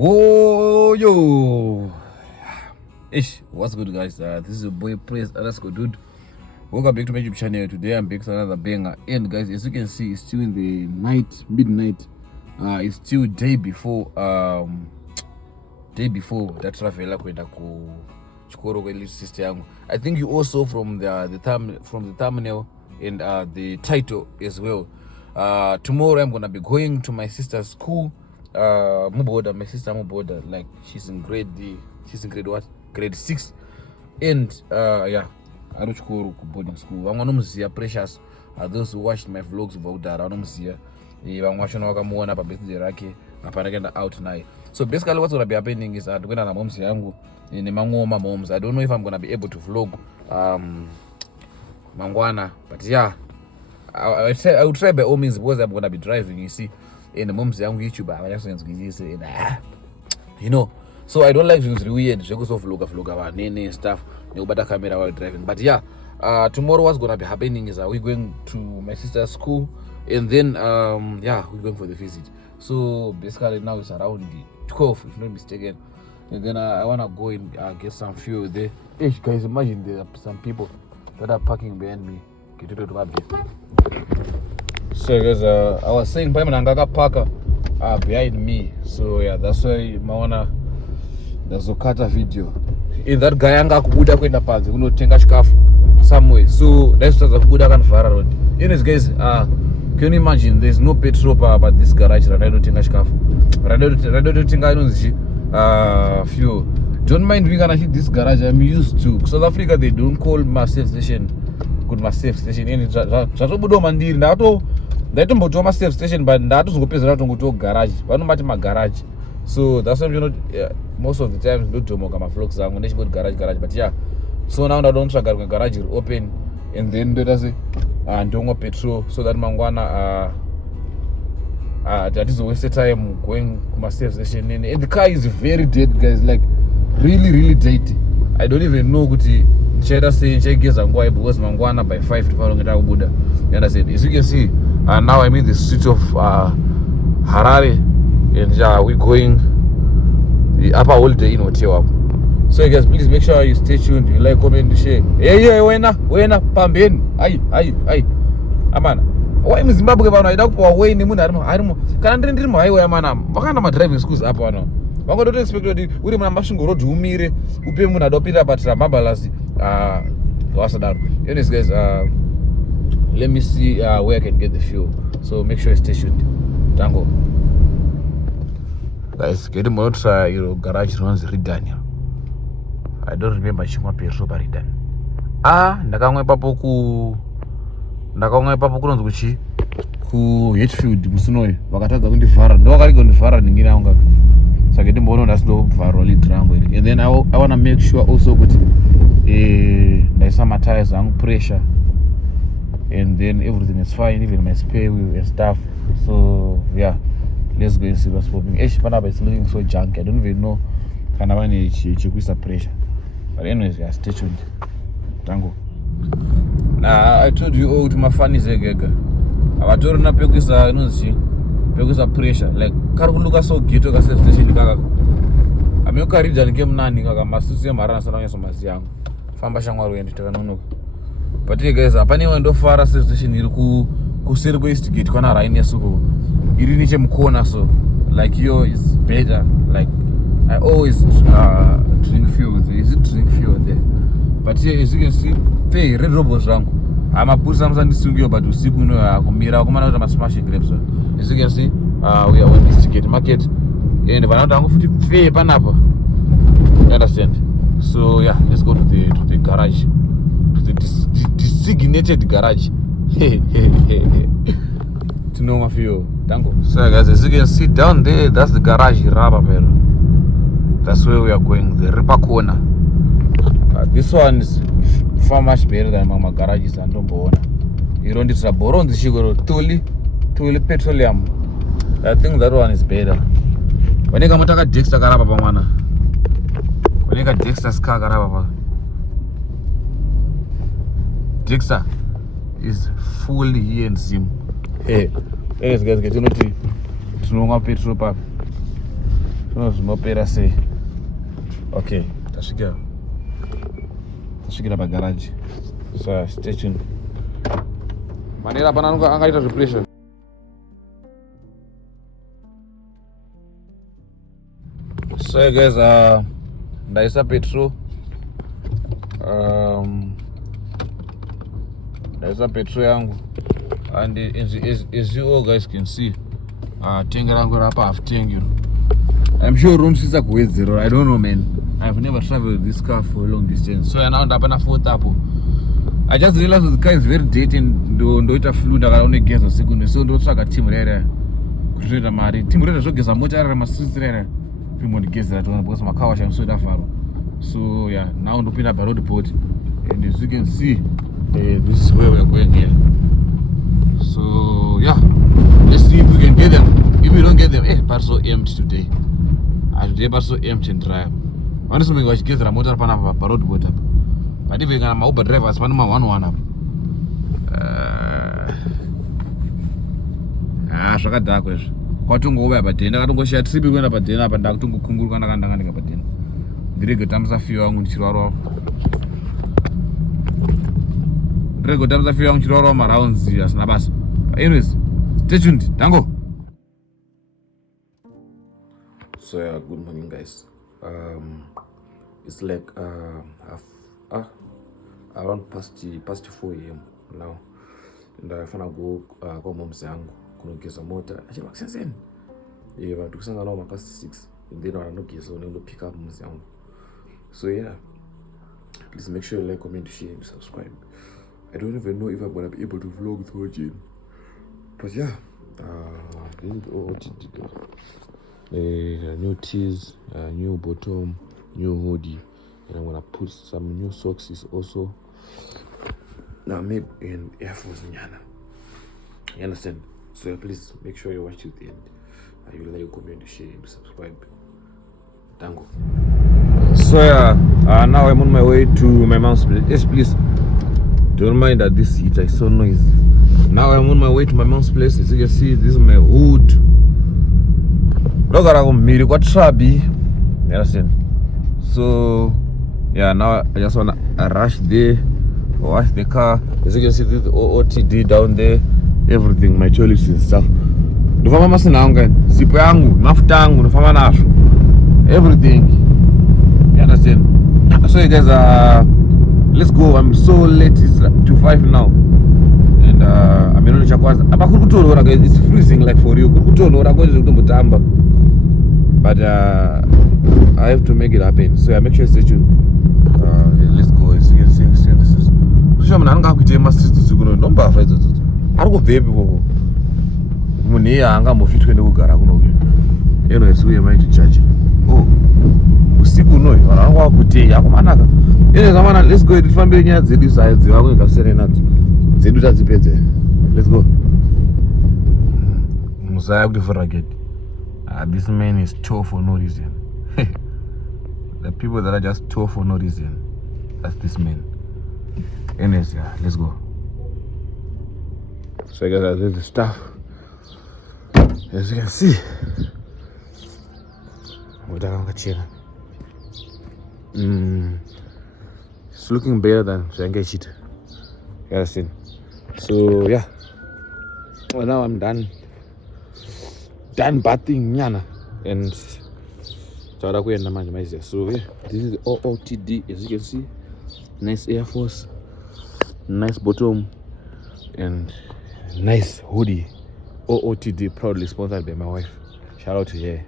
Oh yo, what's good, guys? This is your boy Praise underscore dude. Welcome back to my YouTube channel. Today I'm back with another banger. And guys, as you can see, it's still in the night, midnight. It's still day before that travela kwenda ku chikoro kwa little sister yangu. I think you also from the thumbnail and the title as well. Tomorrow I'm gonna be going to my sister's school. My sister Muboda, like she's in grade what? Grade 6. And yeah, I don't go to boarding school. I'm gonna see precious. Those who watched my vlogs about that, I'm gonna see. I'm watching Wakamuana Babeti Raki, Aparagenda out now. So basically what's gonna be happening is I'm gonna mom's yangu in the Mangoma moms. I don't know if I'm gonna be able to vlog Mangwana, but yeah, I would try by all means because I'm gonna be driving, you see. In the mom's young YouTuber, you know. So I don't like things weird. Just of vlog and stuff. No better camera while driving. But yeah, tomorrow what's gonna be happening is we're going to my sister's school, and then yeah, we're going for the visit. So basically now it's around the 12, if not mistaken. And then I wanna go and get some fuel there. Hey guys, imagine there are some people that are parking behind me. Get it to So guys, I was saying Paimanga Parker behind me. So yeah, that's why Mawana there's a cutter video. In that guy anga kubuda kwenda panze kunotenga chikafu somewhere. So that's just a kubuda kan Fara road. Anyways guys, can you imagine there's no petrol but this garage radio tenga chikafu. Radio tenga inonzi fuel. Don't mind we're gonna hit this garage. I'm used to. South Africa they don't call massive station good massive station. And zvatobudwa mandiri ndato ndaitombotiwa masafe station but ndatozongopedzera tongotiwa garage vanomati magarage. So that's why most of the times ndotomoka mavlogs angu ndechingoti garage but yeah, so now ndadonotsvaga rimwe garage iri open and then ndoita se ndongwa petrol so that mangwana hatizowaste time going kumasafe station. And the car is very dead guys, like really dead. I don't even know kuti ndichaita sei ndichaigeza nguva because mangwana by 5 tifanongeta kubuda. You understand? As you can see, now I'm in the street of Harare, and we're going the upper holiday in Hotel. So you guys, please make sure you stay tuned. You like, comment, share. Hey, wena, pambeni. Ai. Amana. Why in Zimbabwe bana ida kuwa way ni muna arimo. Kana ndiri mu highway amana. Vakana ma driving schools hapa wana. Vango don't expect uri muna mashingo road umire upe muna dopita patira mabalasi kawasadaro. Anyways guys, let me see where I can get the fuel. So make sure you stay tuned. Tango. Guys, get him out, garage runs redone. I don't remember chimwa petrol but redone. Ndakamwe papo kunonzi kuchi ku Hatfield musunoyi vakatadza kundivhara ndovakarega kundivhara ningira unga saka ndimboona ndasindovharwa lead rangu iri. And then I want to make sure also kuti ndaisa matires angu pressure, and then everything is fine, even my spare wheel and stuff. So yeah, let's go and see what's popping. Panapa it's looking so junky. I don't even know kana vane chikuisa pressure, but anyways, yeah, stay tuned. Tango. I told you all to my funny zegega avatori na pekuisa inonzi pekuisa pressure, like kari kuluka so ghetto ka safe station kaka ameokaridza nge munani kaka masusi emarana sana nyeso maziyangu famba shamwari uende takanonoka. But hey guys, apane wendofara safe station iri kuseri kwe gate kwana raini yasuko iri neche mukona. So like yo is better. Like I always drink fuel there. Is it drink fuel there? But here as you can see, pay red robots rangu amapusa msandisungio but usiku no kumira kumana kuti masmash grapes. As you can see, we are on this ticket market and vananda angu futi pay panapa. You understand? So yeah, let's go to the garage, to the designated garage. To know my fuel. Tango. So guys, as you can see down there, that's the garage rubber pedal. That's where we are going, the Ripper corner. This one is far much better than my garages and don't. You don't need to borrow the sugar tuli petroleum. I think that one is better. When you come to Dexter Garaba mana. When you got Dexter's car Garaba. Dexter is fully here in sim. Hey, guys, get to know my petrol pump. zvinopera sei. Okay, tasvikira pagaraji. So stay tuned. Manera pana angaita zvepressure. So guys, ndaisa petrol. Ndaisa petrol yangu. And as you all guys can see, tengi rangu rapa half tank, you know. I'm sure unonosvitsa kuwedzera. I don't know, man. I've never traveled this car for a long distance. So now ndapana 4 I just realized that the car is very dirty. Ndoita flu ndakaonegeza sekunde. So ndotsvaga team rere kutoita mari. Team rere zvogeza mota rere streets rere. Pimondegezera tona because my car was soda faro. So yeah, now ndopinda pa road port. And as you can see, this is where we are going here. So yeah, let's see if we can get them. If we don't get them, but so empty today. Today but so empty and dry. Honestly, we got get the motor pa road port. But if we got my Uber drivers, one up. Zvakadhaka kwezvo. Kwatongouya padhena, akatongoshaya tripi kuenda padhena apa ndakutongokunguruka ndakandanga padhena. Ndirege kutambisa fiyo wangu ndichirwarawo. Marounds asina basa. Anyways, stay tuned. Dango. So yeah, good morning guys. It's like around past 4 a.m. now. And I finna go mom's yangu kunogeza mota. Achima kusenseni. Vantu kusangana navo past 6. And then vanogeza unondo pick up mom's yangu. So yeah, please make sure you like, comment, share, and subscribe. I don't even know if I'm gonna be able to vlog through again. But yeah, this is what it did. New tees, new bottom, new hoodie, and I'm gonna put some new socks also. Now maybe in Air Force Nyana. You understand? So please make sure you watch to the end. You like, comment, share, and subscribe. Dango. So yeah, now I'm on my way to my mom's place. Yes, please. Don't mind that this heat is so noisy. Now I'm on my way to my mom's place. As you can see, this is my hood. Look at how many got shabby. You understand? So yeah, now I just wanna rush there, wash the car. As you can see, this is OOTD down there. Everything, my toilets and stuff. Nofamba masinanga, sipo yangu, mafuta yangu, nofamba nasho. Everything. You understand? So you guys let's go. I'm so late. It's to 5 now. And I'm in Chakwaza. It's freezing like for you. But I have to make it happen. So yeah, make sure you stay tuned. Let's go. As you can see, this is. I'm not going to my streets to go. Don't buy it. I don't go baby. Money, I'm going to fit when you go. Anyways, we are going to charge. Oh, usiku noi. Wanaanza kutia. Yako manaka. Let's go. It's from Benya. Zedu sides. We are going to sell it. Zedu tazipete. Let's go. Musaya kuforget. This man is tall for no reason. The people that are just tall for no reason. That's this man. Anyways, yeah, let's go. So I guess this is the stuff. As you can see. It's looking better than Shanghai shit. You understand? So yeah. Well, now I'm done bathing nyana and so yeah, this is OOTD. As you can see, nice Air Force, nice bottom, and nice hoodie. OOTD, proudly sponsored by my wife. Shout out to her.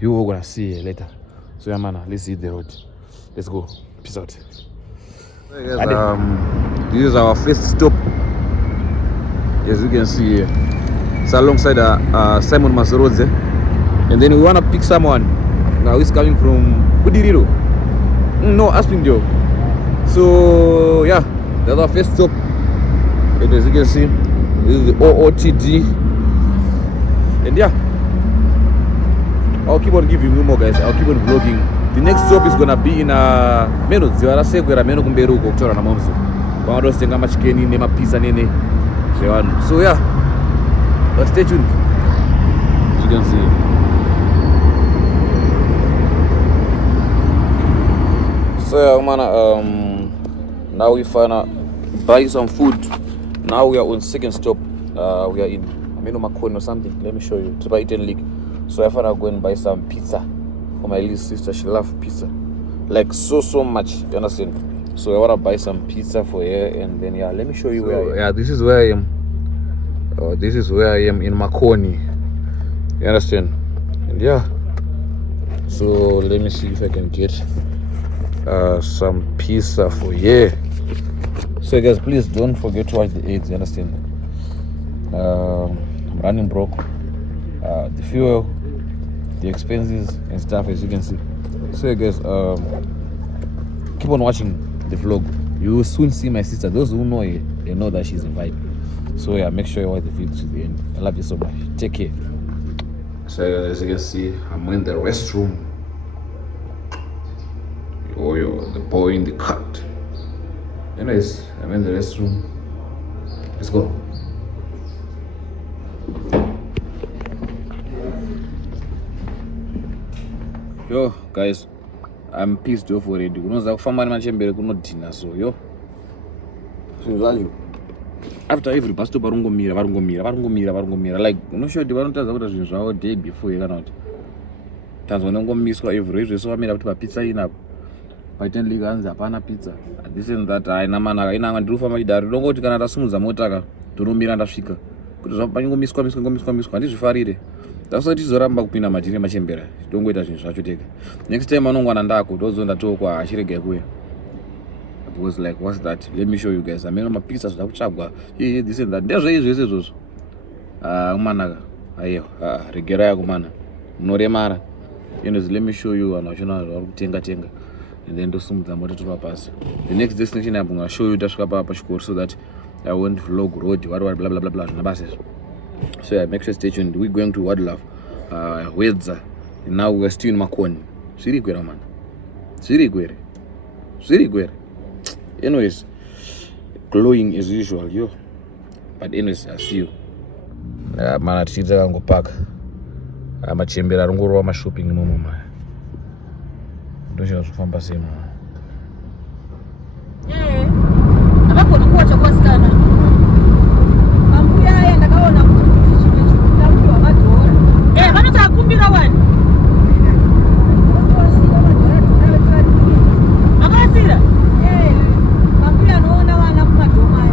You are gonna see her later. So yeah, man, let's hit the road. Let's go. Peace out. Hey guys, this is our first stop. As you can see here, it's alongside Simon Masorodze, and then we wanna pick someone now. He's coming from Budiriro. No, Aspinjo. So yeah, that's our first stop. And as you can see, this is the OOTD, and yeah, I'll keep on giving you more, guys. I'll keep on vlogging. The next stop is gonna be in Meno. Ziwara sekwera Meno kumberu kuchora na momso. Kwa ndo stenga machikeni nema pizza nene. So yeah, stay tuned. You can see. So yeah, man, now we finna buy some food. Now we are on second stop. We are in Makoni or something. Let me show you. It's by Eaton League. So I finna go and buy some pizza for my little sister. She loves pizza, like so much. You understand? So I wanna buy some pizza for her, and then yeah, let me show you where I am. Yeah, this is where I am. This is where I am in Makoni. You understand? And yeah. So let me see if I can get some pizza for you. So guys, please don't forget to watch the ads. You understand? I'm running broke. The fuel, the expenses and stuff, as you can see. So guys, keep on watching the vlog. You will soon see my sister. Those who know her, they know that she's a vibe. So yeah, make sure you watch the video to the end. I love you so much. Take care. So as you can see, I'm in the restroom. Yo, the boy in the cut. Anyways, I'm in the restroom. Let's go. Yo guys, I'm pissed off already. Unoza kufamba nemachembere kunodhina so yo. Zvinhu after every bus stop varongomira like unoshoti vanotadza kuita zvinhu zvavo day before kana kuti tanzwa nongomiswa every zvese vamira kuti papizza inapo paiten liga hanzi hapana pizza this and that. Haina manaka inanga ndiri kufamba chidaro ndongoti kana ndasimudza mota ka ndonomira ndasvika kuti zvapangomiswa handizvifarire ndasati tizoramba kupinda matiri machembera tongoita zvinhu zvacho tega. Next time anongwana ndako ndozonda tokwa achirega kuya. Because like what's that? Let me show you guys. Ameno mapizza zvida kutsvagwa this and that. Ndezvo zvese izvozvo. Kumanaka. Ayo, regera yako mana. Unoremara. Let me show you anachona vari kutenga. And then ndosumudza mota topa pasi. The next destination I'm going to show you tasvika papa chikoro so that I won't vlog road blah blah blah zvonabasa. So yeah, make sure stay tuned. We're going to Wadlove, Wedza. And now we're still in Makoni. Zviri kwera man. Zviri kwere. Anyways, glowing as usual, yo. But anyways, I see you. Man, tichidza kangopaka. Machembera arongorova mashopping imomo ma. Ndochina zvofamba sei ma. Avagona kuwacha kwasikana. Mambuya aya ndakaona kuti chimwe chitakurwa madhora. Vanoti akumbira wani. Akasira? Mambuya anoona vana kumadhoma.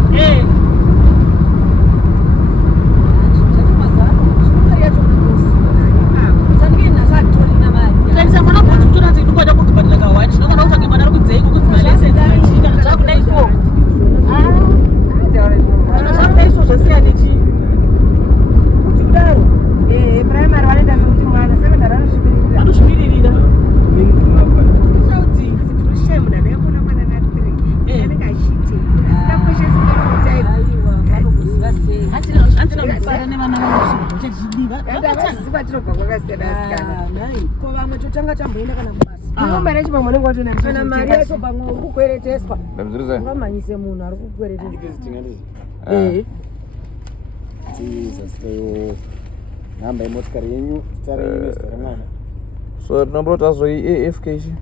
Vamanyise munhu ari kukwereteswa. Namba yemotikari yenyu zita renyu nezita remwana. So nombrot azoi AFK ichi.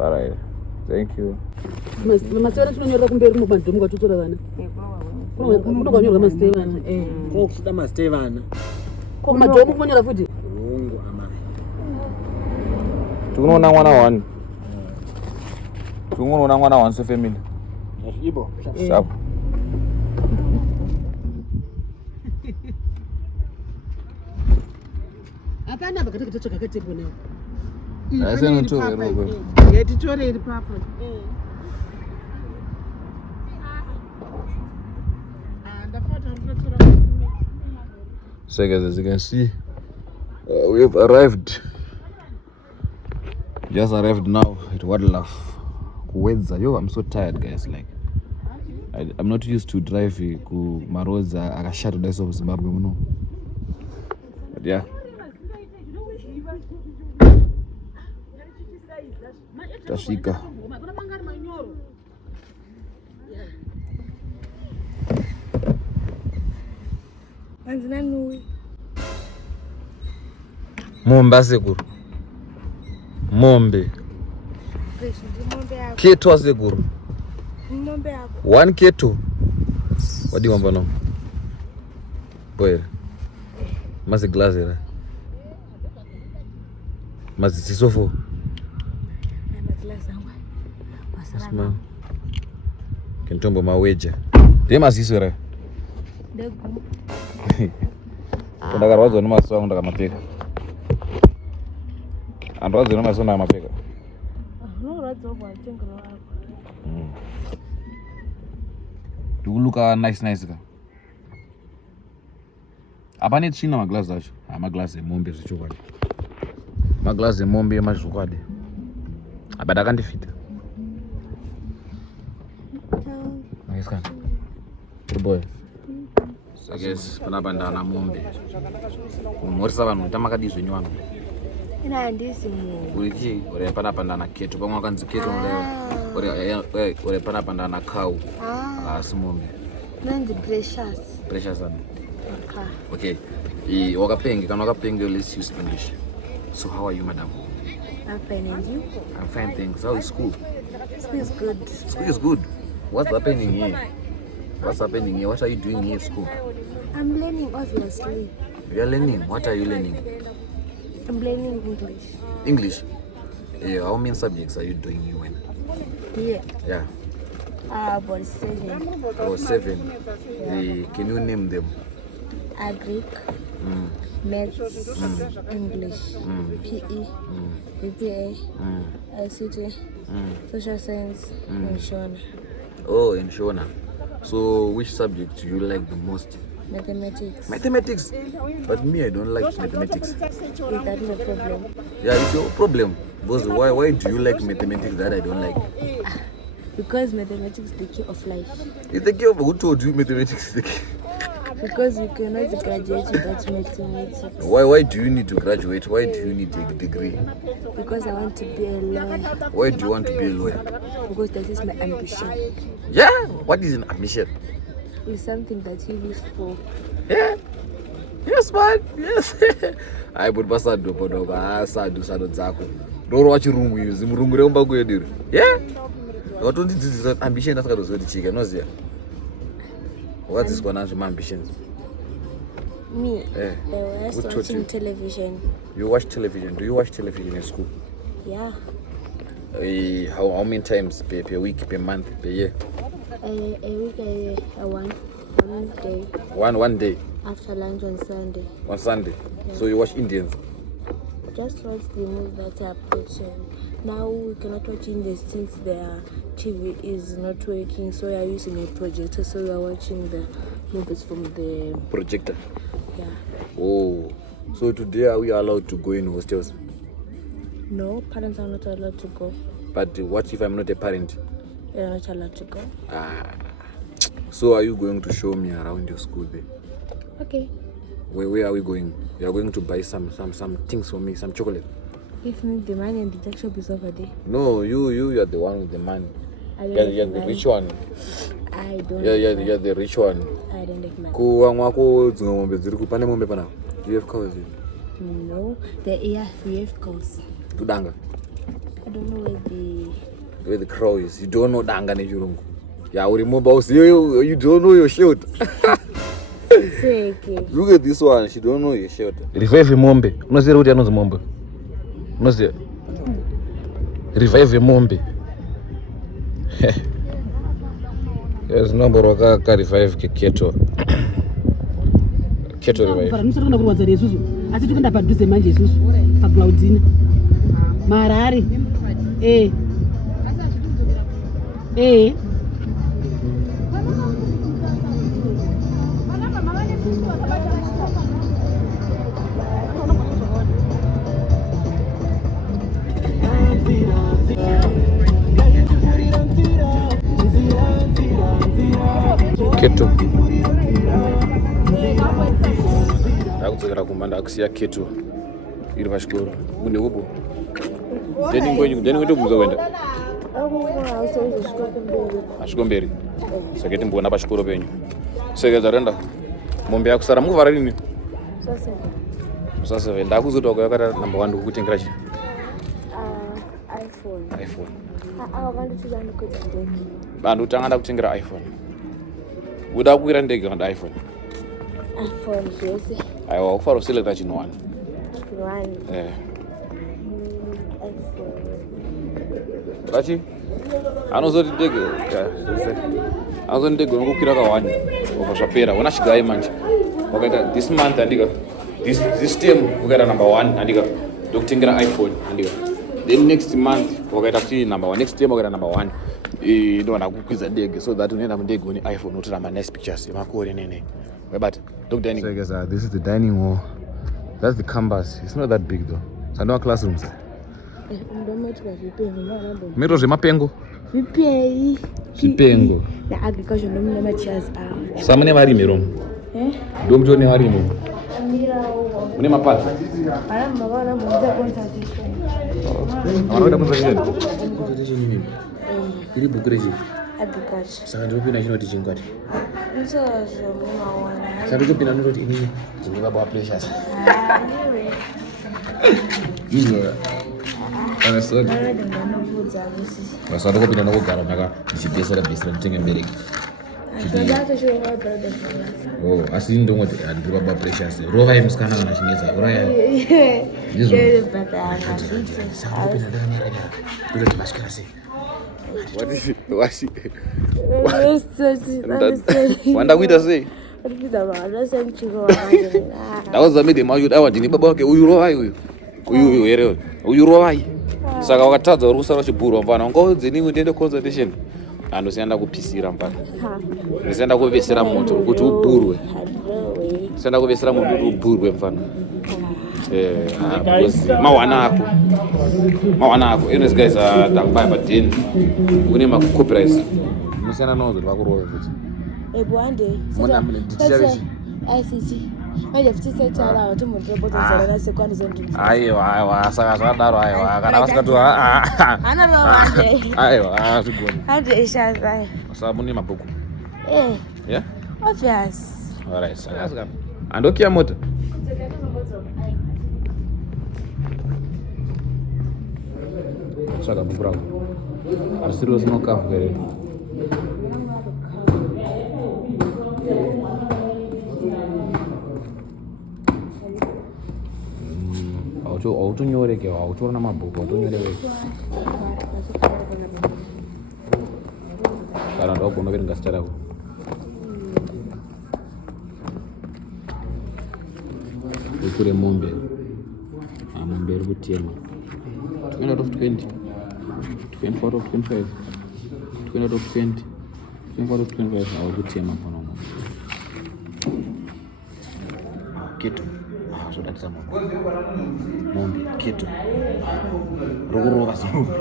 Alright. Thank you. Masera tinonyorera kumberi mubandho mukatotora vana. Kunonyorwa mazita evana. Kokuchida mazita evana. Kumadhomu kunonyora futi. Mungu amai. Tikunoona mwana wani. Tikunoona mwana wani sefamily. Ibo. Sapo. Apana bakatoka katepo nayo. Asena ntore rogo. Yetitore iri papa. So guys, as you can see, we have arrived. Just arrived now at Wadlove. Wedza. Yo, I'm so tired guys. Like I'm not used to driving ku maroads akashata days of Zimbabwe, you know. But yeah. Tashika. Mombe asekuru. Mombe. Keto asekuru. Mombe yako. 1 keto. Wadi wamba no. Boy. Mazi glass era. Mazi sisofo. Asma. Kentombo maweja. Dema sisora. Degu. Ndakara wadzo nemaso angu ndakamapfeka. Andwadzo nemaso ndakamapfeka. Unoradza kwa tengero wako. Ndikuluka nice ka. Apane tsvina maglass acho. Maglass emombe zvichokwadi. Maglass emombe emazvokwadi. Apa ndakandifita. Nice kan. Good boy. So guys, panapa ndana mombe. Umorisa vanhu tamakadi zvenyu vanhu. Ina handisi munhu. Urichi uri panapa ndana keto pamwe wakanzi keto uri panapa ndana cow. Asi mombe. Nanzi precious. Precious ano. Okay. Okay. Wakapenge kana wakapenge, let's use English. So how are you, madam? I'm fine, and you? I'm fine, thanks. How is school? School is good. School is good. What's happening here? What's happening here? What are you doing here at school? I'm learning, obviously. You are learning. What are you learning? I'm learning English. English. Yeah, how many subjects are you doing here? Yeah. Yeah. About 7. Oh, 7. Can you name them? Agric, Maths, English, PE, BPA, ICT, Social Science, and Shona. Oh, and Shona. So, which subject do you like the most? Mathematics. Mathematics. But me, I don't like mathematics. Is that my problem? Yeah, it's your problem. Because why do you like mathematics that I don't like? Because mathematics is the key of life. It's the key of who told you mathematics is the key? Because you cannot graduate without mathematics. Why do you need to graduate? Why do you need a degree? Because I want to be a lawyer. Why do you want to be a lawyer? Because that is my ambition. Yeah? What is an ambition? It's something that you wish for. Yeah? Yes, man. Yes. I would pass out the sado zako. Don't watch your room use him room remember go do. Yeah? What don't this is ambition that's got to chicken, no see. What is going on with my ambitions? Me? I was watching television. You watch television? Do you watch television in school? Yeah. How many times per week, per month, per year? A week, one day. One day? After lunch on Sunday. On Sunday? Yeah. So you watch Indians? Just watch the movie that are updated. Now we cannot watch Indians since their TV is not working, so we are using a projector, so we are watching the movies from the projector. Yeah. Oh, so today are we allowed to go in hostels? No, parents are not allowed to go. But what if I'm not a parent? You're not allowed to go. So are you going to show me around your school there? Okay. Where are we going? You are going to buy some things for me, some chocolate. Give me the money and the tech shop is over there. No, you are the one with the money. You're the rich one. I don't. You're the rich one. I don't have money. Do you have cows? No, we have cows. Danga. I don't know where the crow is. You don't know Danga ne Jurungu. Yeah, we remember you don't know your shirt. Look at this one, she don't know your shirt. Revive Mombe. No see what you know Mombe. No see. Revive Mombe. Yes, number waka revive keto. Keto revive. Musoro kurwadza resusu. Asi tikenda padhuze manje isusu. Pa Claudina. Marari. Keto. Akudzokera kumanda akusiya keto iri pachikoro. Une upo. Ndeni ngoito kubva kwenda. Ashikomberi. Saketi mbona pachikoro penyu. Sekeza renda. Mombe yakusara mukuvara rini? Sasa ndakuzoda kwakata number 1 ndikukutengera chi? iPhone. Vanhu utanga ndakutengera iPhone. Uda kukwira ndege kana iPhone? iPhone zvese. Aiwa, ukufara uselekta chinhu 1. Rachi? Anozoti ndege. Anozoti ndege unokukwira ka1. Ukazvapera. Una chigai manje. Wakaita this month andika. This term ukaita number 1 andika. Ndokutengera iPhone andika. Then next month wakaita kuti number 1. Next term wakaita number 1. Ndo ndakukwiza ndege so that unoenda mundege une iPhone utora ma nice pictures emakore nene. But dog dining. So guys, this is the dining hall. That's the canvas. It's not that big though. So no classrooms. Miro zvemapengo. Zvipengo. Na agriculture ndo muna machairs Samune varimi romo. Ndo mutone varimi. Mune mapata. Mavana munda consultation. Vanoita consultation. Consultation iri book reji. Agriculture. Saka ndopinda chinoti chingwati. Ndomaona. Saka ndopinda ndoti inini dzine baba precious. Ana sorry. Basa ndokupinda ndokugara ndaka ndichibesera nditenge mbereki. Oh, asi ndongoti ndiri baba precious. Rova yemusikana kana chingeza. Uraya. Ndizvo. Saka ndopinda ndakamira. Ndoti masikira sei. What is it? Wanda kuita sei? Ndawazamide macho dawa ndini baba wake uyu rovai uyu here uyu rovai. Saka wakatadza uri kusara chibhuru mfana ungaudze nini ndiende consultation. Andosienda kupisira mfana. Ndisienda kuvesera moto kuti ubhurwe. Ndisienda kuvesera moto kuti ubhurwe mfana. Mawana ako. These guys are takubai but then kune ma copyrights. Musiyana nozo vakurova futhi. Ebwande. Mona mune dictionary. ICT. Manje futhi setala ukuthi umuntu robotozela nasekwani zendini. Aiwa saka zvadaro aiwa kana vasikati ana bawande. Aiwa zvigoni. Hande ishaza. Saka mune mabhuku. Yeah? Obvious. Alright, saka. Andokia mota. Saka bhuku rako. Arisiro sinokafu here. Autonyoreke, autora mabhuku, autonyoreke. Kana ndogona kuverenga zita rako. Ukure mombe. Mombe iri kutema. 20 out of 20. 24 out of 25. 20 out of 20. 24 out of 25 auri kutema pano. Keto. Zvodatisa mombe. Keto. Rokurova zombe.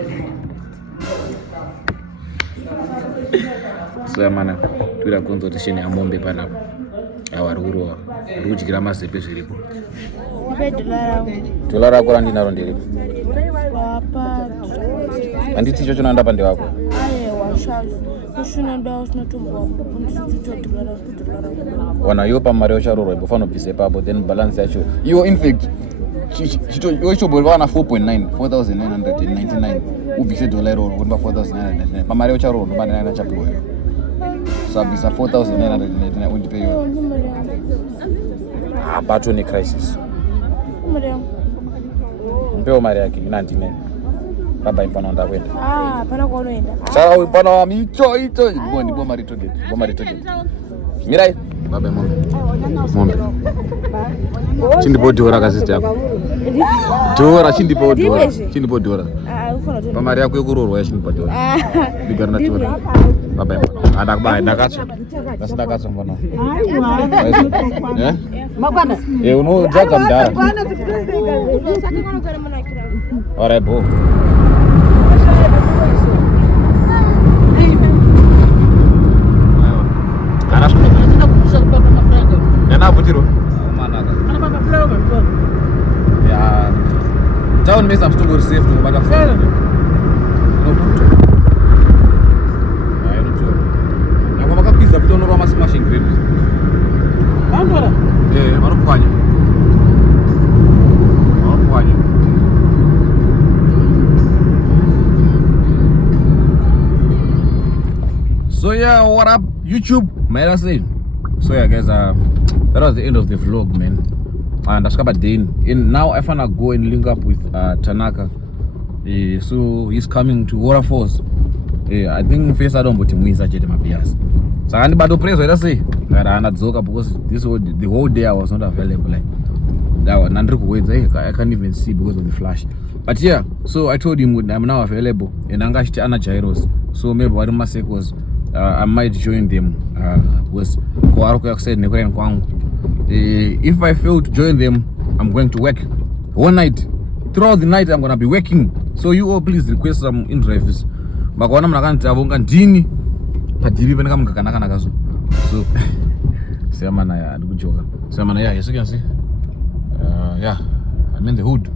So mana twira consultation ya mombe panapo. Awa rokurova. Uri kudyira mazepe zviripo. Dola rako randinaro ndiripo. Handiti icho chinoenda pande wako. Wana yopa mari yocharorwa imbofana kubvisa ipapo then balance yacho. Iwo in fact iwo ichobhorwa na 4,999 ubvise dola iroro kuti pa 4,999 pamari yocharorwa ndobanana chapiwa. Sabvisa 4,999 undipe yo. Bato ne crisis. Mpewo mari yake inandine. Baba impano ndakwenda. Pana kwanoenda. Saka impano wami icho. Ndipo mari toget. Mirai. Baba mombe. Chindipo dora kasisi yako. Dora chindipo dora. Pamari yako yokurorwa yachindipo dora. Bigara na dora. Baba impano. Adakubai ndakatso. Ndakatso mbona. Eh? Makwana. Unodzadza mudhara. Alright, bo. Yeah. Town makes I'm still going to save to but I'm pizza but don't know smashing grapes. Yeah, what up, YouTube? Man, I say. So yeah, guys, that was the end of the vlog, man. And and now I finna go and link up with Tanaka. So he's coming to Waterfalls. I think first I don't put him in such a bias. So I need to praise what I say. Because the whole day I was not available. Like that was I can't even see because of the flash. But yeah, so I told him I'm now available and I'm going to gyros. So maybe what I say was I might join them. If I fail to join them, I'm going to work one night. Throughout the night, I'm gonna be working. So you all please request some interviews. So, yeah, as you can see, yeah, I'm in the hood.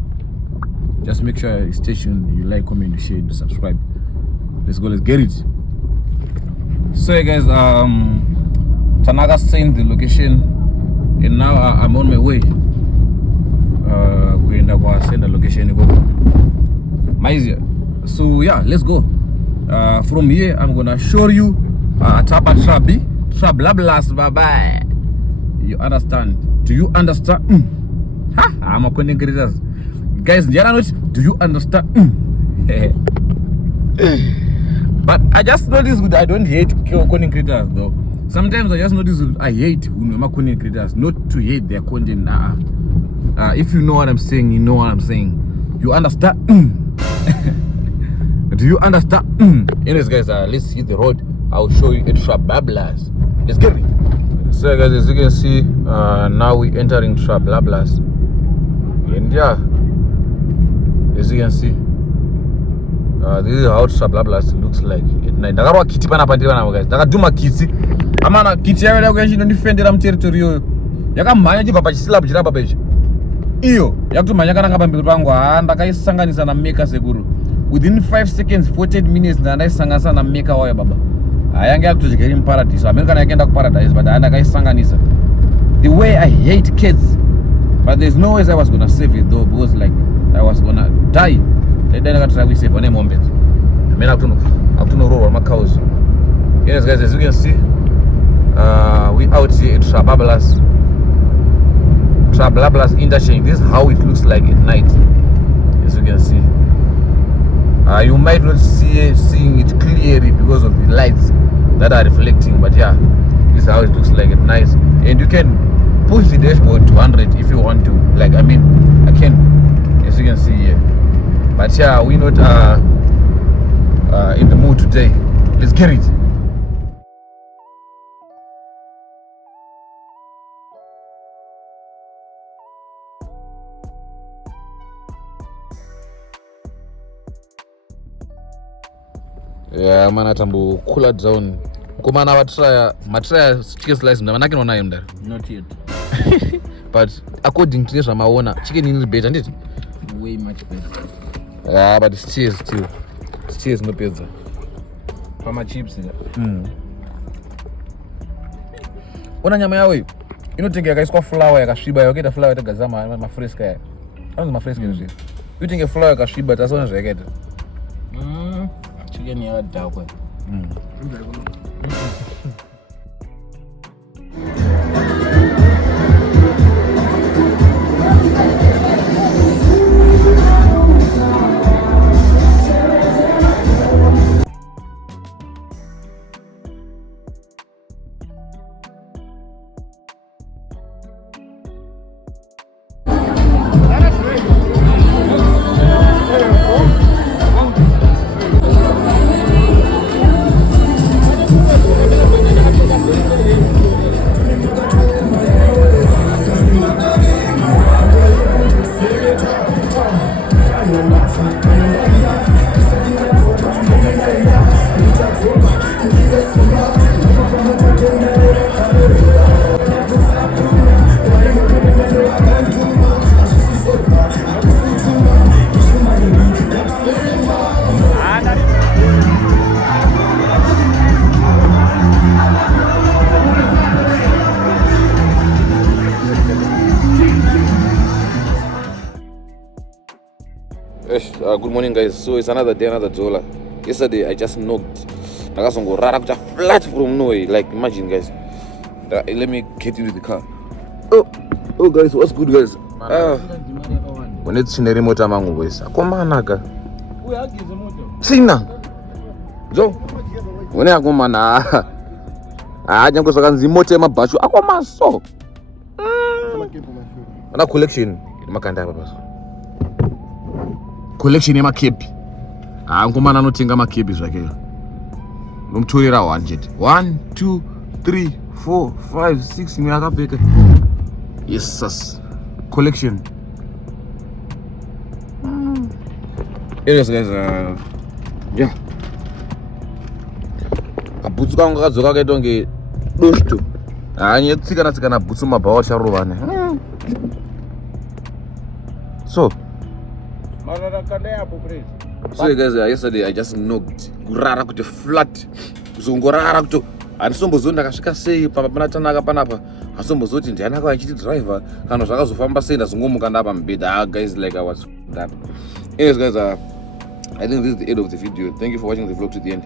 Just make sure you stay tuned, you like, comment, share, and subscribe. Let's go, let's get it. So yeah, guys, Tanaka sent the location, and now I'm on my way. Send the location. So yeah, let's go. From here, I'm gonna show you Trablablas. Bye bye. You understand? Do you understand? I'm a content creators, guys. Do you understand? But I just noticed I don't hate content creators though. Sometimes I just notice I hate content creators, not to hate their content. If you know what I'm saying, you know what I'm saying. You understand? Do you understand? Anyways, guys, let's hit the road. I'll show you Trablablas. Let's get it. So, guys, as you can see, now we're entering Trablablas. And yeah, as you can see, this is how Trablablas looks like at night. Guys, do my kids. I'm on a kitty. I'm going to defend them territory. You can manage Papa Slab Jababage. Iyo yakutumanya kana ngapambiri pangu ndakaisanganisa na maker seguru within 5 seconds 48 minutes ndaisanganisa na maker wayo baba ayanga yakutozvikeri muparadise america yakaenda kuparadise but ndakaisanganisa. The way I hate kids, but there's no way I was gonna save it though, because like I was gonna die. Then I got to try to save one moment. I mean, I have to roll my cows. Yes, guys, as you can see, we out here at Trablablas interchange. This is how it looks like at night, as you can see. You might not seeing it clearly because of the lights that are reflecting, but yeah, this is how it looks like at night. And you can push the dashboard to 100 if you want to. Like, I mean, I can, as you can see here. But yeah, we're not in the mood today. Let's get it. Yeah, man, atambo cooler down. Kumana matraya chicken slice ndamanake nona nayo mdara. Not yet. But according to this, chicken is better, isn't it? Way much better. Yeah, but it's still no pizza. How much chips is it? Ona nyama yawe hiyo. Inotenga yakaiswa flour yakashiba yoketa flour yatagazama mafreska ya. Ano mafreska nje. Utinge flour yakashiba tasona zveketa. Chicken ya dakwe. Good morning, guys. So it's another day, another dollar. Yesterday I just knocked ndakazongorara kuita flat from nowhere. Like imagine guys, let me get into the car. Oh guys, what's good guys? When chine remote mangu guys, akomana ka sina jo wone akomana nyango sakanzi moto emabhachu akoma so ana collection makanda apa basa collection yemakepi ngomana anotenga makepi zvake nomtorera 100 1 2 3 4 5 6 imwe akapfeka yes collection. Anyways guys, yeah, kabutsu kangu kakadzoka kaita kunge doshto tsikana butsu mabhawa charovane so guys, yesterday I just knocked kurara kuti flat kuzongorara kuti handisombozoti ndakasvika sei panatanaka panapa, handisombozoti ndianaka achiti driver kana zvakazofamba sei ndazongomuka ndapa mubhedha. Guys, like I was that. Anyways guys, I think this is the end of the video. Thank you for watching the vlog to the end.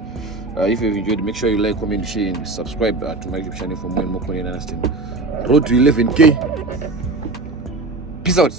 If you've enjoyed, make sure you like, comment, share and subscribe to my YouTube channel for more and more content. Understand? Road to 11K. Peace out.